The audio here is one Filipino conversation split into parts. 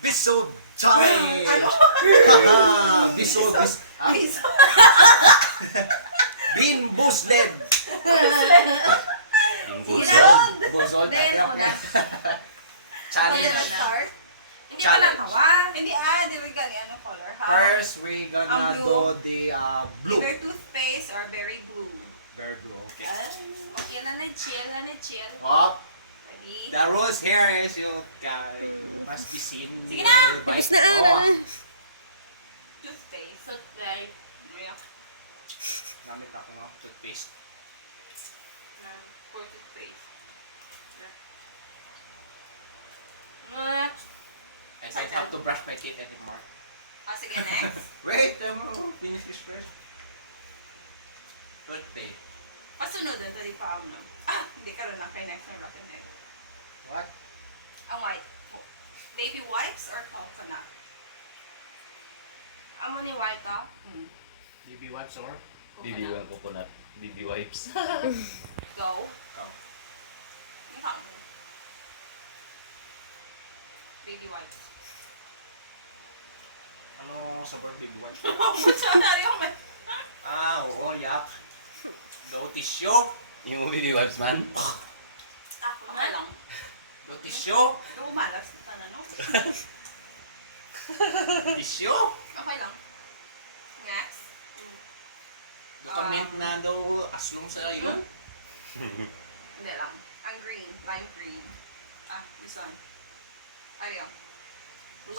Bisog time! Ano? Bisog, Piso. Bimbuslen! Bimbusog. Buzon. Then, Challenge. start. Hindi pa natawa. Hindi, di we gani, ano color, ha? First, we gonna Ang blue. do the blue. Either toothpaste or berry glue. Very blue, okay. Okay na chill, chill. Up. Ready? The rules here is you must be seen. Sige na! Bite. Tapos na, Toothpaste. Subscribe. Ayan. Gamit ako ng toothpaste. For toothpaste. Next. I don't have to brush my teeth anymore. Sige, next. Wait, finish this first. Toothpaste. Pasunod na ito, di pa ako nun. Hindi ka rin na kay next ng rocket egg. What? Ang white. Baby wipes or coconut? Amo ni White ah. BB wipes or? BB coconut. BB wipes. Go. Go. Mukhang. Baby wipes. Ano sabor BB wipes? Pucha na rin yung may... Oo, yak. Go tissue. Yung BB wipes man. Okay lang. Go tissue. Ito umalas ka na, no? Tissue. Okay lang. Next. Go kamit na daw aslong sa ilo. Hindi lang. Ang green. Lime green. This one. Ayun.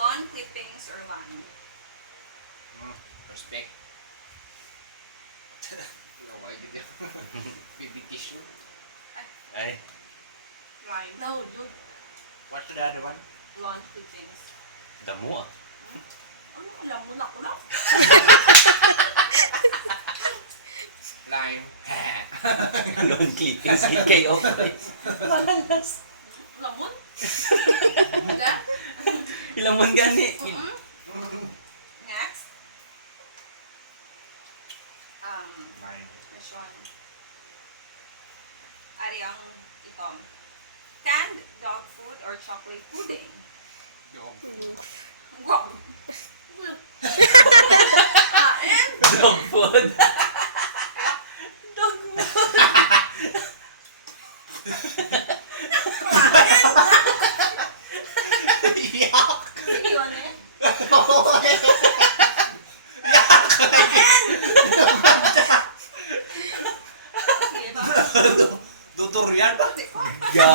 Lawn clippings or lime? Respect. No, why did you? BB tissue. Ay. Lime. No, look. What's the other one? Lawn clippings. Damo ah. Alam mo na ko lang. Lime. Lawn clippings. KO. Malas. Lamon? Hindi? Ilang man gani. Next. Lime. Which one? Ari ang ito. Canned dog food or chocolate pudding? Dog. Wow. Dog food. Dog food. Yak! Sige yun eh. Sige ba? Dudurian ba? Ya.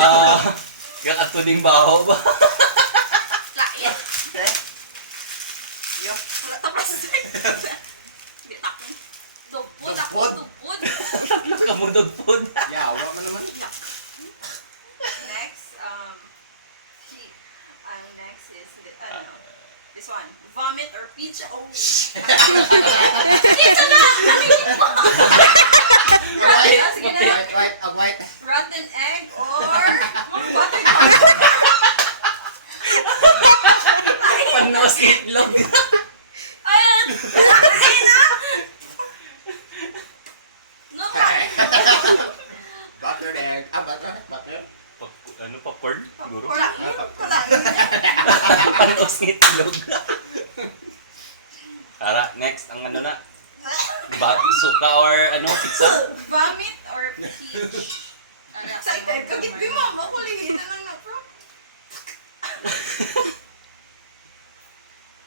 Yang atuning baho ba? Lain. Yak. Wala tapos. Hindi tapon. Tupod ako. Tupod? Tupod. Tatlo ka mo dog food. Yawa mo naman. Next, next is this one. Vomit or pizza? Oh, pizza na! Sige na. White, a white. Rotten egg or water Panos itlog. Ayan! Ayan na! No, Buttered egg. Butter? Butter? Ano, popcorn? Siguro. wala. Wala. Panos itlog. Tara, next. Ang ano na. Suka or ano, pizza? Vomit or peach? Excited ka. Gitbi mo. Makulihin na lang na, bro.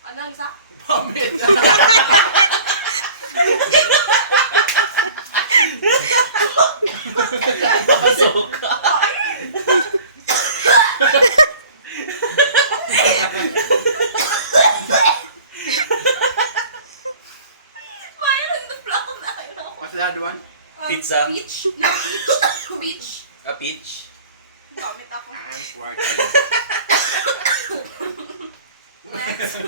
Ano ang isa? Vomit. Suka. Mayroon na vlog na. What's the other one? Pizza. Peach? No, peach. Peach. A peach. Vomit ako. White. Next.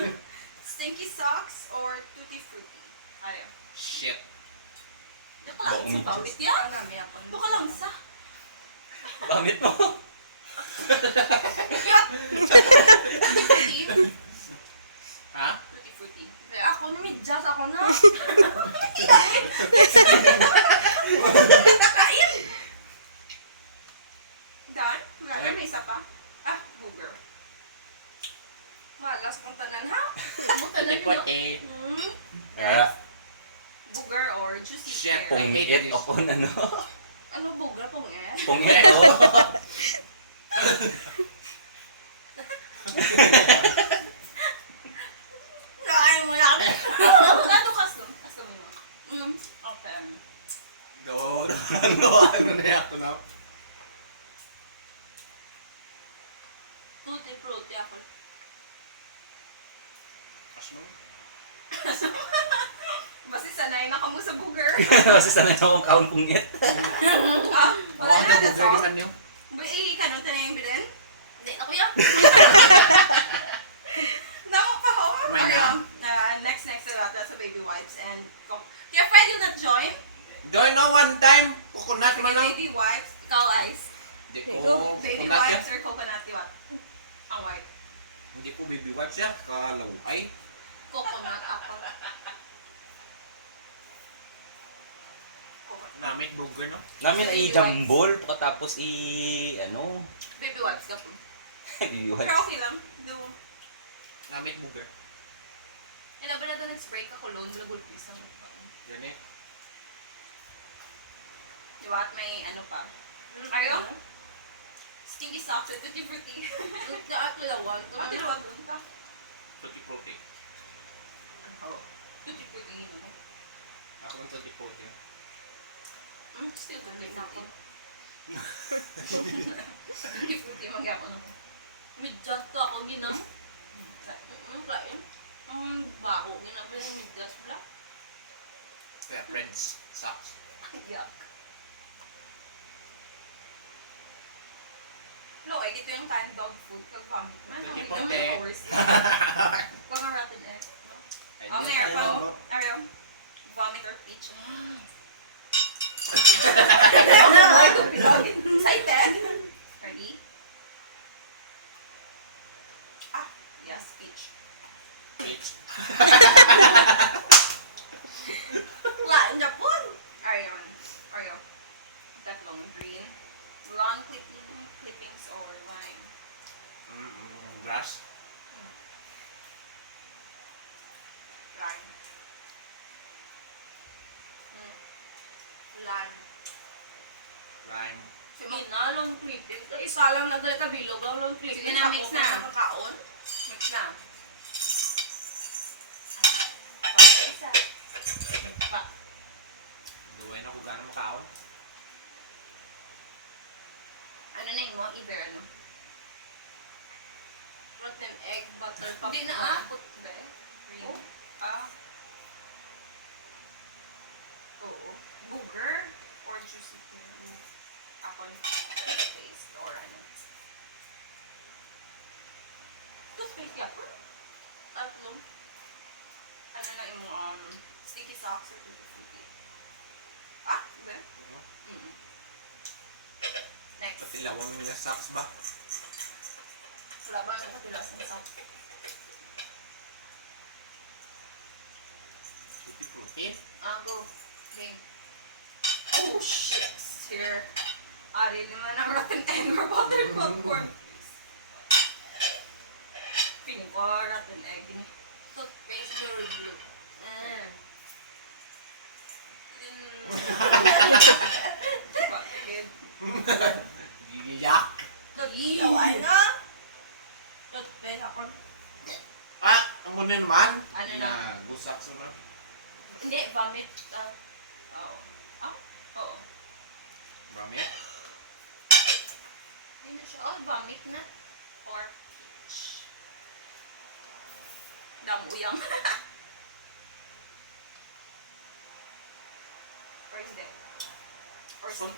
Stinky socks or tutti frutti? Ano? Shit. Ito ka lang sa vomit yan. Ito ka lang sa. Pamit mo. Tutti frutti. Ha? Tutti frutti. Eh, ako na medyas. Ako na. Kain! Done? Wala na, may isa pa. Booger. Malas kong tanan ha. Mo tanan niyo. Ikote. Booger or juicy Shit. pear. Pungit o kung ano. Ano bugra pong eh? Pungit o. Kain mo yan. Nado custom. Custom mo. Okay. Go. Ano na yan? Ano? Tutti frutti ako. Basta sanay na ka mo sa booger. Kasi sanay akong kaon pungit. Wala Ako na, na that's all. bugresan niyo. Kano na yung bilin? Hindi na ko yan. Namo pa ho. Ayun. Next that's the baby wipes. And your friend will not join. Join na one time. Coconut man na. Baby wipes. Ikaw, Ice. Hindi ko. Baby Coconut wipes yan. or coconut what? Ang white. Hindi ko baby wipes yan. Kalaw. Ay. Coconut ako. Namin burger no. Namin ay jambol, pagkatapos ano, Baby wipes ka po. baby Pero wipes. okay lang. Do. Namin burger. Ina ba na doon spray ka kulon? Lagul pisa mo. Yan eh. Diba? At may ano pa. Ayo? Stinky socks at tutti frutti. Tutti at lawan. Ate, luwag doon ka. Tutti frutti. Tutti frutti yun. Ako tutti frutti. Still tutti frutti. Tutti frutti magyamo na. Midjat to ako ginam. Kain. Baho. Ginapin yung midjat pala. Kaya friends. Socks. Yuck. Lo, ay dito yung canned dog food. Pag-comment. Man, Tutti hindi frutti. naman worse. Pag-rapid eh. Oh, Mayor, Ano? Ariel. Vomit or peach. Excited? Ready? Yes, peach. Peach. Lain Japon. Ariel. Tatlong green. Long clippings or lime. Grass. Lime. Lime. Lime. Sige na, long clippings. Isa lang nagkakabilog ang long clippings. Sige na, mix na. Nakakaon. Mix na. Isa. Duwain ako gano'n makaon. Ano na yun mo? Either ano? Rotten egg, butter, popcorn. Hindi na put ba? Green. Oh. Oo. Booger or juicy pear? Apple paste or ano? Toothpaste ka po. Tatlo. Ano na yung sticky socks or fruity? Ba? Next. Pati lawang nila socks ba? Wala pa nga nakapilas ng socks. Tutti frutti. Go. Okay. Oh, shit. Here. Ari naman ang rotten egg or buttered popcorn. Feeling ko rotten egg. Toothpaste or blue. Diba? Again. Liyak. Iyawan na. Toothpaste ako. Ah, ang muna naman. Ano na? Gusak sa na. Hindi, vomit. Oo. Oo. Mamaya. Ano siya? Oh, vomit na. Or damuyang. Or is it? Or Son.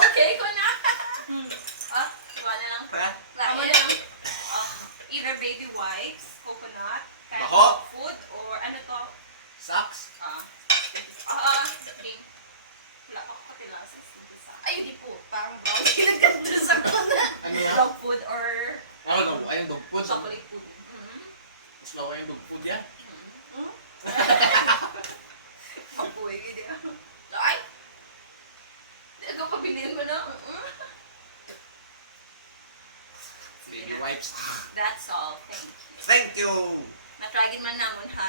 okay ko na. Iba na lang. Tama na lang. Either baby wipes, coconut, canned Ako? dog food, or ano to? Socks. Okay. Wala pa ko kapilasan sa Ayun, di po. Parang brown. Kinagkandusak ko na. Ano yan? dog food or Ano? Ayun, dog food. chocolate food. Mas lawa yung dog food yan. Mabuhay gini. Ay! Di ako pabilin mo na. Baby wipes. That's all. Thank you. Thank you! Natragin man namon ha.